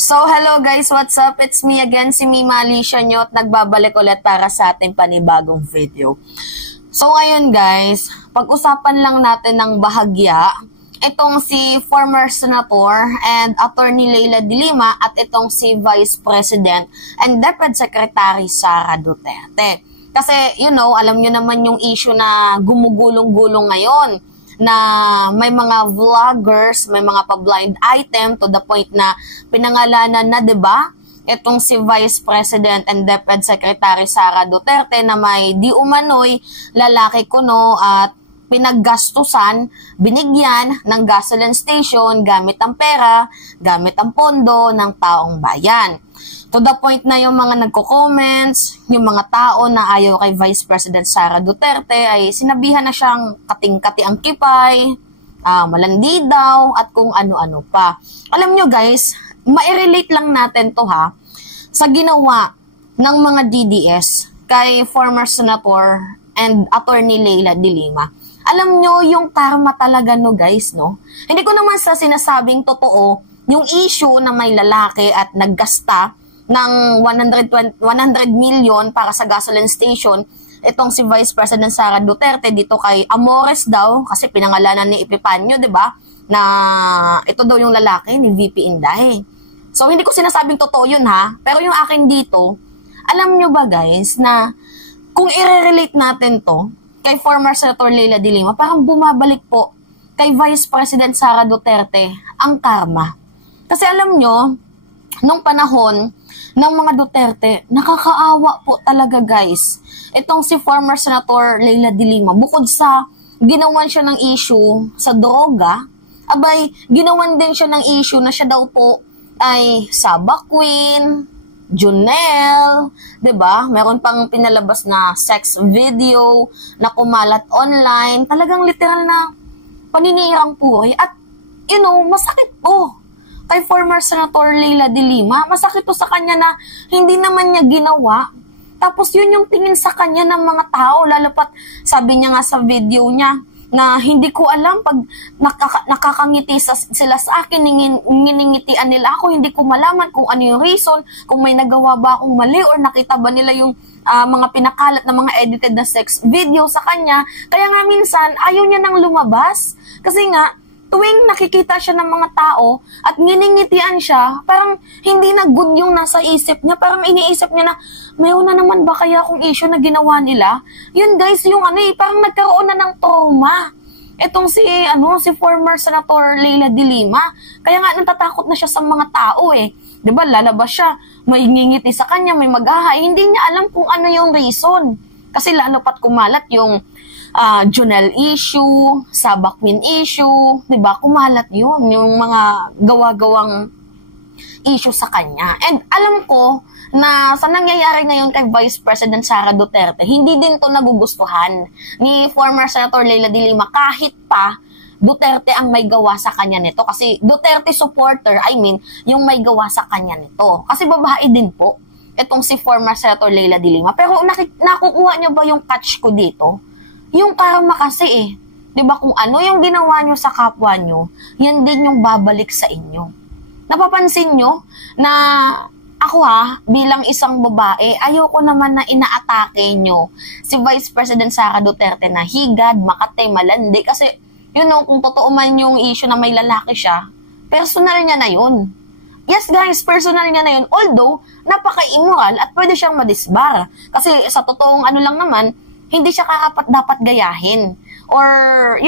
So, hello guys, what's up? It's me again, si Mima Alicia nyo at nagbabalik ulit para sa ating panibagong video. So, ngayon guys, pag-usapan lang natin ng bahagya itong si former Senator and Attorney Leila de Lima at itong si Vice President and Deputy Secretary Sara Duterte. Kasi, alam nyo naman yung issue na gumugulong-gulong ngayon, na may mga vloggers, may mga pa-blind item to the point na pinangalanan na, 'di ba? Itong si Vice President and Deputy Secretary Sara Duterte na may di umano'y lalaki kuno at pinaggastusan, binigyan ng gasoline station gamit ang pera, gamit ang pondo ng taong bayan. To the point na yung mga nagko-comments, yung mga tao na ayaw kay Vice President Sara Duterte ay sinabihan na siyang kating-kati ang kipay, malandi daw, at kung ano-ano pa. Alam nyo guys, ma-relate lang natin to sa ginawa ng mga DDS kay former Senator and Attorney Leila de Lima. Alam nyo yung karma talaga guys, no? Hindi ko naman sa sinasabing totoo yung issue na may lalaki at naggasta ng 100 million para sa gasoline station, itong si Vice President Sara Duterte dito kay Amores daw, kasi pinangalanan ni Epipanyo, 'di ba? Na ito daw yung lalaki ni VP Inday. So hindi ko sinasabing totoo 'yun pero yung akin dito, alam nyo ba guys na kung i-relate natin to kay former Senator Leila de Lima, parang bumabalik po kay Vice President Sara Duterte ang karma. Kasi alam nyo, nung panahon ng mga Duterte, nakakaawa po talaga guys. Itong si former Senator Leila de Lima, bukod sa ginawan siya ng issue sa droga, abay, ginawan din siya ng issue na siya daw po ay Saba Queen, Junel, 'di ba? Meron pang pinalabas na sex video na kumalat online. Talagang literal na paninirang puri at masakit po kay former Senator Leila de Lima. Masakit po sa kanya na hindi naman niya ginawa. Tapos yun yung tingin sa kanya ng mga tao, lalo pat sabi niya nga sa video niya na hindi ko alam pag nakakangiti sila sa akin, nginingitian nila ako, hindi ko malaman kung ano yung reason, kung may nagawa ba akong mali or nakita ba nila yung mga pinakalat na mga edited na sex video sa kanya. Kaya nga minsan ayaw niya nang lumabas kasi nga tuwing nakikita siya ng mga tao at nginingitian siya, parang hindi na good yung nasa isip niya. Parang iniisip niya na, mayroon na naman ba kaya akong issue na ginawa nila? Yun guys, yung parang nagkaroon na ng trauma. Itong si former Senator Leila de Lima. Kaya nga natatakot na siya sa mga tao Diba, lalabas siya, may ngingiti sa kanya, may maghahay. Hindi niya alam kung ano yung reason. Kasi lalo pat kumalat yung Junel issue, Saba Queen issue, 'di ba? Kumalat 'yun, yung mga gawa-gawang issue sa kanya. And alam ko na sa nangyayari ngayon kay Vice President Sara Duterte, hindi din 'to nagugustuhan ni former Senator Leila de Lima kahit pa Duterte ang may gawa sa kanya nito. Kasi Duterte supporter, yung may gawa sa kanya nito. Kasi babae din po itong si former Senator Leila de Lima. Pero nakukuha niyo ba yung catch ko dito? Yung karma kasi 'di ba, kung ano yung ginawa nyo sa kapwa nyo, yan din yung babalik sa inyo. Napapansin nyo na ako bilang isang babae, ayoko naman na inaatake nyo si Vice President Sara Duterte na higad, makatay, malandi. Kasi kung totoo man yung issue na may lalaki siya, personal niya na yun. Yes guys, personal niya na yun. Although, napaka-immoral at pwede siyang madisbar. Kasi sa totoong lang naman, hindi siya dapat gayahin or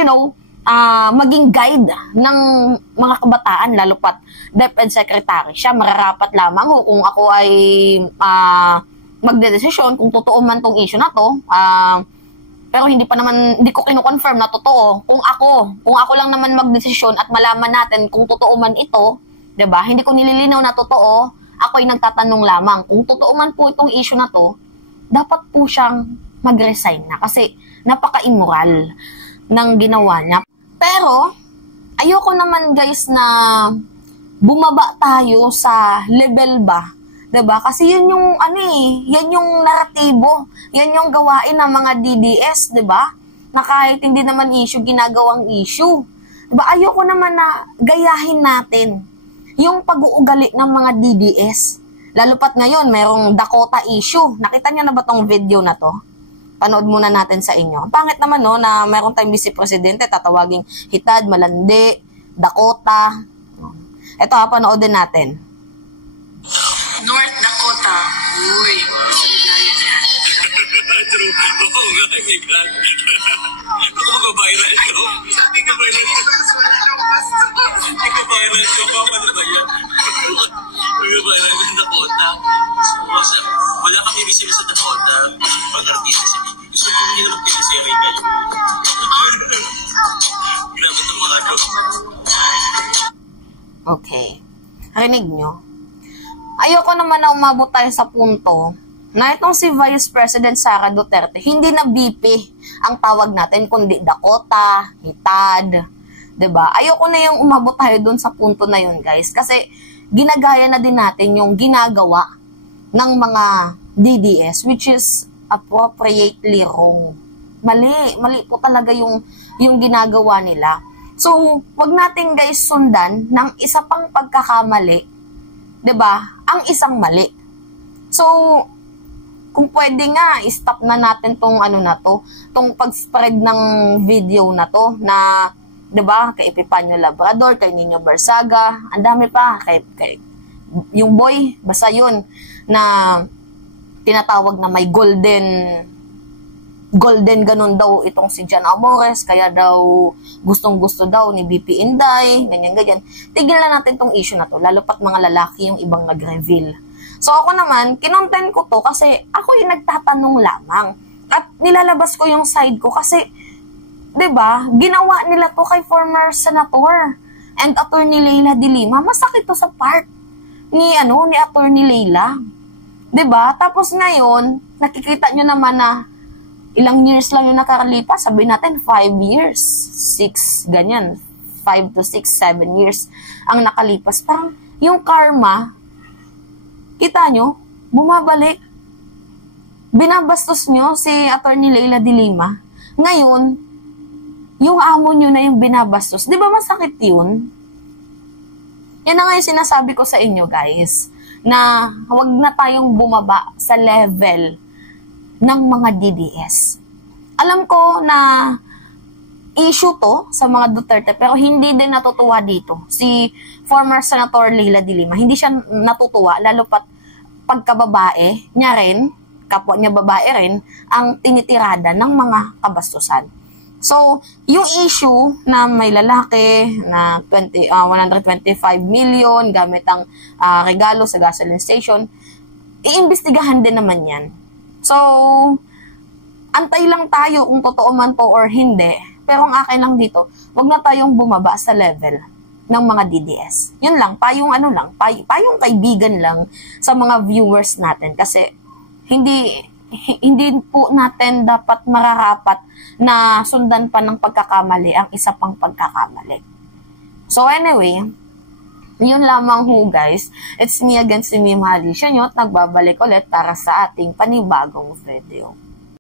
maging guide ng mga kabataan, lalo pat DepEd Secretary siya. Mararapat lamang kung ako ay magdedesisyon kung totoo man tong issue na to, pero hindi ko kino-confirm na totoo. Kung ako lang naman magdesisyon at malaman natin kung totoo man ito, 'di ba? Hindi ko nililinaw na totoo, ako ay nagtatanong lamang kung totoo man po itong issue na to, dapat po siyang mag-resign na kasi napaka-immoral ng ginawa niya. Pero, ayoko naman guys na bumaba tayo sa level ba, 'di ba? Kasi yun yung yan yung naratibo, yan yung gawain ng mga DDS, 'di ba? Na kahit hindi naman issue, ginagawang issue. 'Di ba? Ayoko naman na gayahin natin yung pag-uugali ng mga DDS. Lalo pat ngayon, merong Dakota issue. Nakita niyo na ba tong video na to? Panood muna natin sa inyo. Pangit naman no, na meron tayong vice presidente, tatawaging hitad, malandi, Dakota. Ito panoodin natin. North Dakota. Uy. True. Oo nga, my God. Ako mag-viral ito. Sabi ka ba yun? Mag-viral ito. Ano ba yan? Mag-viral ng Dakota. Wala kami bisip sa Dakota. Pag-artista si Mimi. Gusto ko hindi naman pinaseri kayo. Grabe itong mga ito. Okay. Rinig nyo. Ayoko naman na umabot tayo sa punto na itong si Vice President Sara Duterte, hindi na BP ang tawag natin, kundi Dakota, Hitad, 'di ba? Ayoko na yung umabot tayo dun sa punto na yun, guys. Kasi ginagaya na din natin yung ginagawa ng mga DDS, which is appropriately wrong. Mali po talaga yung ginagawa nila. So, wag natin, guys, sundan ng isa pang pagkakamali, 'di ba? Ang isang mali. So, kung pwede nga, stop na natin tong tong pag-spread ng video na to, na, 'di ba, kay Epifanio Labrador, kay Nino Barsaga, ang dami pa, kay yung boy, basta yun, na tinatawag na may golden ganun daw itong si John Amores, kaya daw gustong-gusto daw ni BP Inday, ganyan. Tigil na natin tong issue na to, lalo pat mga lalaki yung ibang nag-reveal. So ako naman, kinontent ko to kasi ako yung nagtatanong lamang. At nilalabas ko yung side ko kasi, 'di ba, ginawa nila to kay former Senator and Attorney Leila de Lima. Masakit to sa part ni Attorney Leila. 'Di ba? Tapos ngayon, nakikita nyo naman na ilang years lang yung nakakalipas. Sabi natin 5 years, 6, ganyan. 5 to 6, 7 years ang nakalipas. Parang yung karma, kita nyo, bumabalik. Binabastos nyo si Attorney Leila de Lima. Ngayon, yung amo nyo na yung binabastos. Di ba masakit yun? Yan na nga yung sinasabi ko sa inyo, guys, na huwag na tayong bumaba sa level ng mga DDS. Alam ko na issue to sa mga Duterte, pero hindi din natutuwa dito. Si former Senator Leila de Lima, hindi siya natutuwa, lalo pat pagkababae niya rin, kapwa niya babae rin, ang tinitirada ng mga kabastusan. So, yung issue na may lalaki na 125 million gamit ang regalo sa gasoline station, iimbestigahan din naman yan. So, antay lang tayo kung totoo man to or hindi. Pero ang akin lang dito, wag na tayong bumaba sa level ng mga DDS. Yun lang, payong kaibigan lang sa mga viewers natin. Kasi, hindi po natin dapat mararapat na sundan pa ng pagkakamali ang isa pang pagkakamali. So anyway, yun lamang ho, guys. It's me again, si Mimi Malisha nyo, at nagbabalik ulit para sa ating panibagong video.